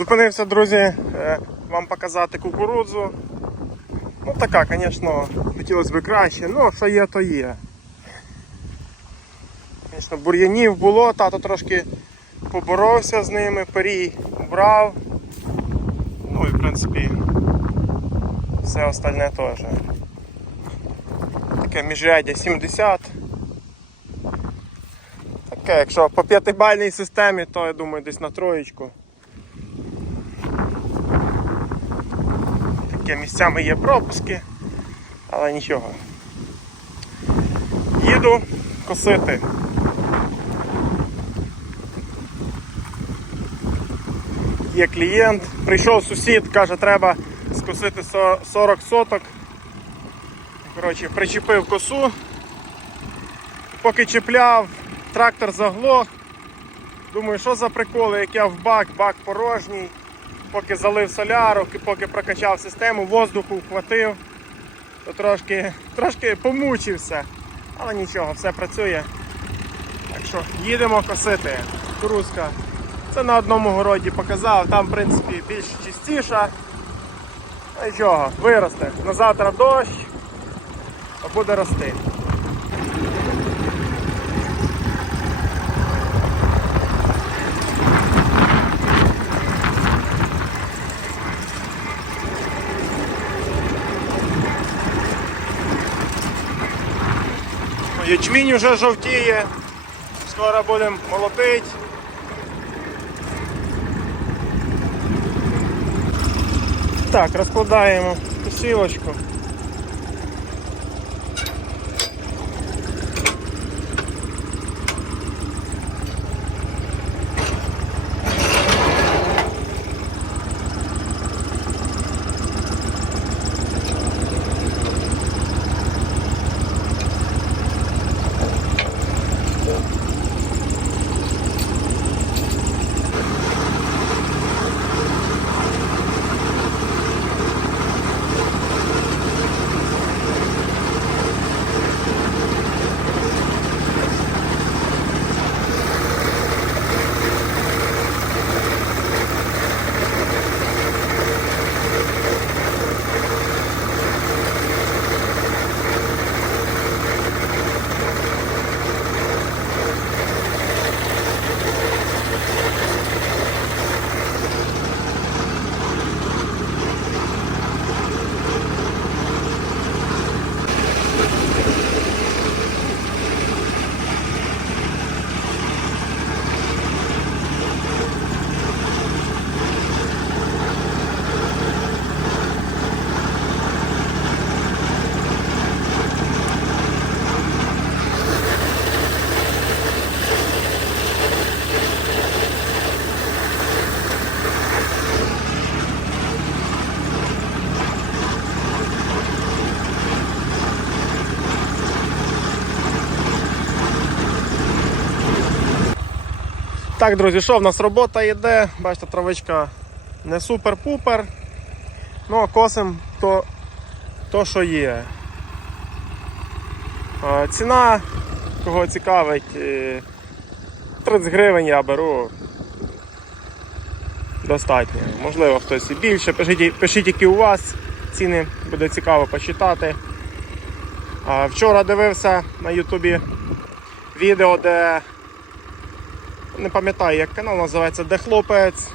Зупинився, друзі, е, вам показати кукурудзу. Ну така, звісно, хотілося б краще, ну що є, то є. Звісно, бур'янів було, тато трошки поборовся з ними, перій убрав. Ну і в принципі все остальне теж. Таке міжряддя 70. Таке, якщо по п'ятибальній системі, то я думаю десь на троєчку. Таке місцями є пропуски, але нічого. Їду косити. Є клієнт, прийшов сусід, каже, треба скосити 40 соток. Коротше, причепив косу. Поки чіпляв, трактор заглох. Думаю, що за приколи, як я в бак, бак порожній. Поки залив соляру, поки прокачав систему, воздуху вхватив, то трошки, трошки помучився. Але нічого, все працює. Так що їдемо косити. Кукурузка. Це на одному городі показав, там в принципі більш чистіша. Нічого, виросте. На завтра дощ, а буде рости. Ячмінь вже жовтіє, скоро будемо молотити. Так, розкладаємо посілочку. Так, друзі, що в нас робота йде, бачите, травичка не супер-пупер. Ну, а косим то, то що є. Ціна, кого цікавить, е, 30 гривень я беру. Достатньо. Можливо, хтось і більше. Пишіть, пишіть, які у вас ціни, буде цікаво почитати. Вчора дивився на Ютубі відео, де не пам'ятаю, як канал називається, де хлопець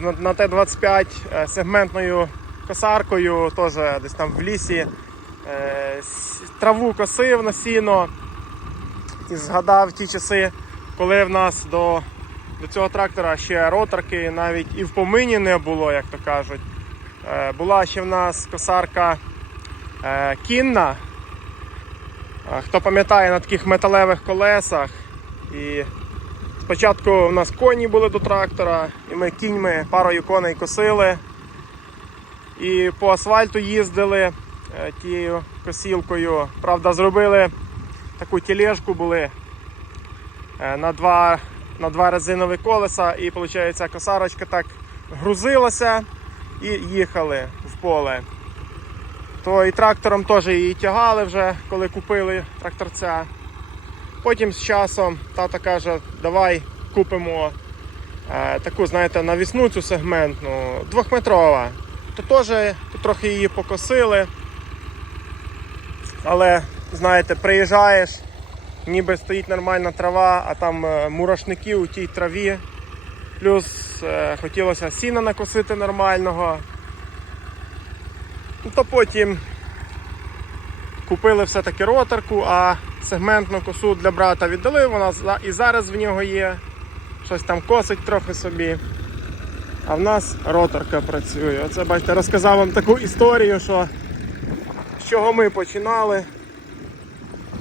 на- на Т-25 е, сегментною косаркою, теж десь там в лісі. е, Траву косив на сіно і згадав ті часи, коли в нас до, до цього трактора ще роторки навіть і в помині не було, як то кажуть. Е, Була ще в нас косарка кінна. Хто пам'ятає на таких металевих колесах. І спочатку у нас коні були до трактора, і ми кіньми парою коней косили. І по асфальту їздили е, тією косілкою. Правда, зробили таку тележку були е, на два, на два резинові колеса, і виходить, косарочка так грузилася і їхали в поле. То і трактором теж її тягали вже, коли купили тракторця. Потім з часом тато каже, давай купимо е, таку, знаєте, навісну цю сегментну, двохметрова. То теж трохи її покосили. Але, знаєте, приїжджаєш, ніби стоїть нормальна трава, а там е, мурашники у тій траві. Плюс е, хотілося сіна накосити нормального. Ну, то потім купили все-таки роторку, а сегментну косу для брата віддали, вона і зараз в нього є. Щось там косить трохи собі. А в нас роторка працює. Оце бачите, розказав вам таку історію, що з чого ми починали.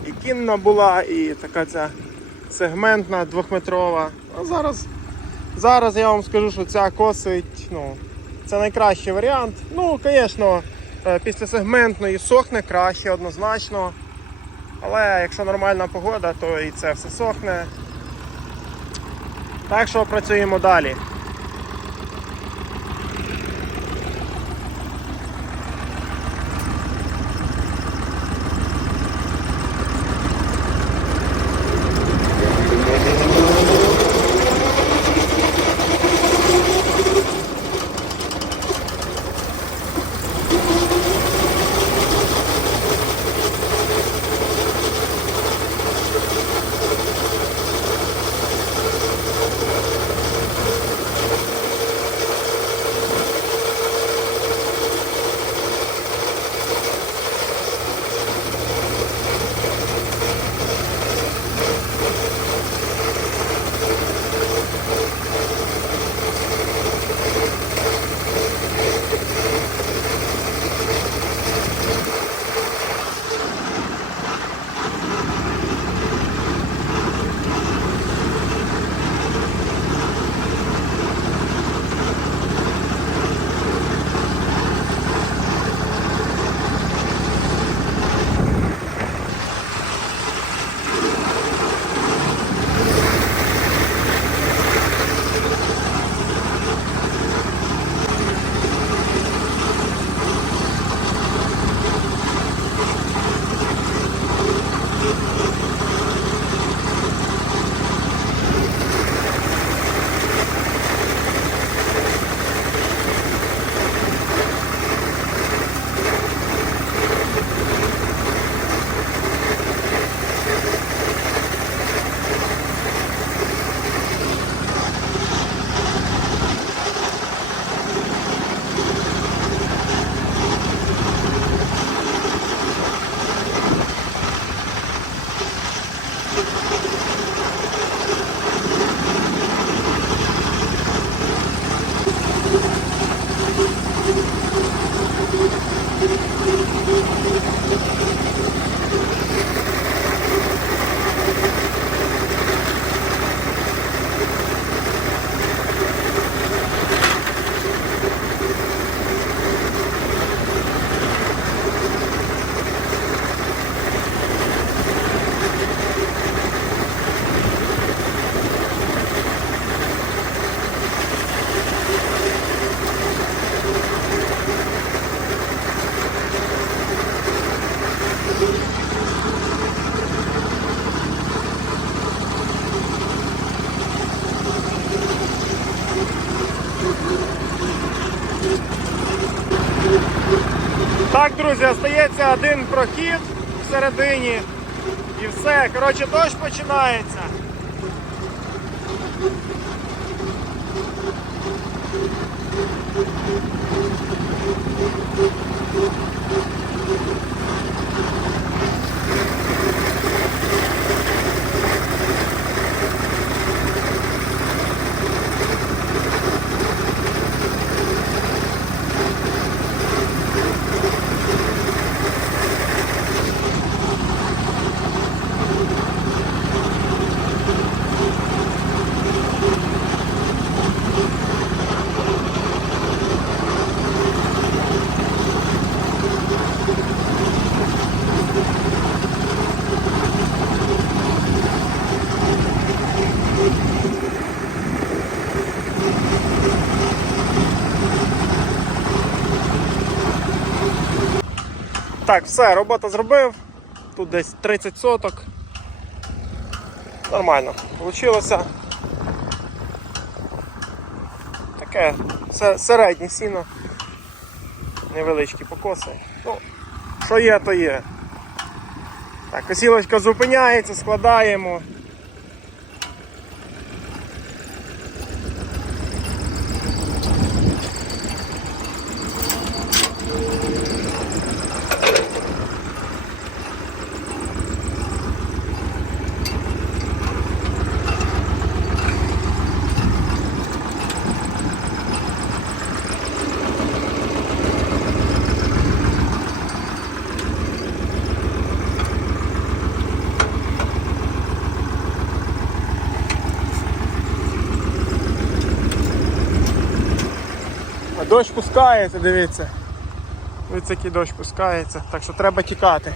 І кінна була, і така ця сегментна двохметрова. А зараз, зараз я вам скажу, що ця косить, ну, це найкращий варіант. Ну, звісно, е, після сегментної сохне краще однозначно. Але якщо нормальна погода, то і це все сохне. Так що працюємо далі. Так, друзі, остається один прохід всередині. І все. Коротше, дощ починається. Так, все, робота зробив. Тут десь 30 соток. Нормально вийшло. таке се- середнє сіно. Невеличкі покоси. Ну, що є, то є. Так, косілочка зупиняється, складаємо. Дощ пускається, дивіться. Дивіться, який дощ пускається, так що треба тікати.